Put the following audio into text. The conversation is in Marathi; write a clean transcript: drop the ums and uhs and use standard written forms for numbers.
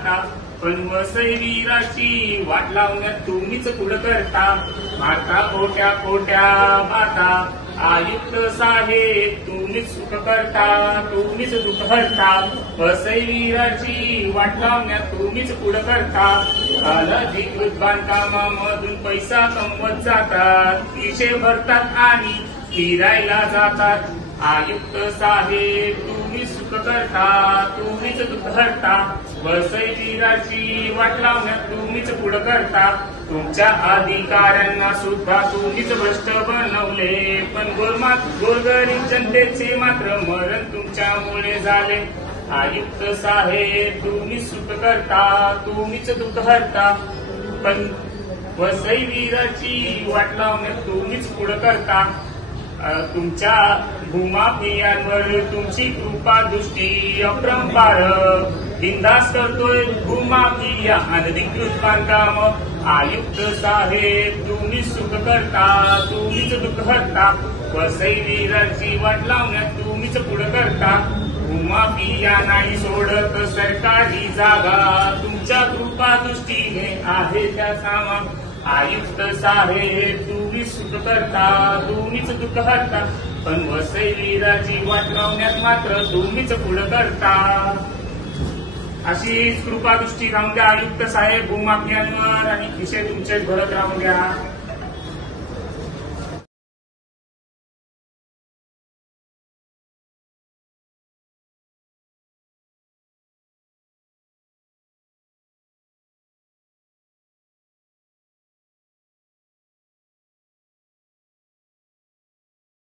करता, पण वसई वीराची वाट लावण्यात तुम्हीच पुढं करता. माता खोट्या खोट्या बाता, आयुक्त साहेब तुम्हीच सुख करता, तुम्हीच दुःख हरता. वसई वीराची वाट लावण्यात तुम्हीच पुढं करता. अनधिकृत बांधकामामधून पैसा कमवत जातात, खिसे भरतात आणि फिरायला जातात. आयुक्त साहेब तुम्ही सुख करता, तुम्हीच दुःख हरता. वसई वीराची वाट लावण्यात तुम्हीच पुढं करता. तुमच्या अधिकाऱ्यांना सुद्धा तुम्हीच भ्रष्ट बनवले, पण गोरगरीब जनतेचे मात्र मरण तुमच्यामुळे झाले. आयुक्त साहेब तुम्ही सुख करता, तुम्हीच दुःख हरता, पण वसई वीराची वाट लावण्यात तुम्हीच पुढं करता. तुमच्या भूमाफियांवर तुमची कृपा दृष्टी अपरंपार, बिनधास्त करतोय भूमाफिया अनधिकृत बांधकाम. आयुक्त साहेब तुम्ही सुख करता, तुम्हीच दुःख हरता. वसई वीराची वाट लावण्यात तुम्हीच पुढं करता. भूमाफिया नाही सोडत सरकारी जागा, तुमच्या कृपा दृष्टीने आहे त्या सामा. आयुक्त साहेब तुम्ही सुख करता, तुम्हीच दुःख हरता, पण वसई वीराची वाट लावण्यात मात्र तुम्हीच पुढं करता. अशीच कृपा दृष्टी राहून द्या आयुक्त साहेब भूमाफियांवर, आणि खिसे तुमचे भरत राहून द्या.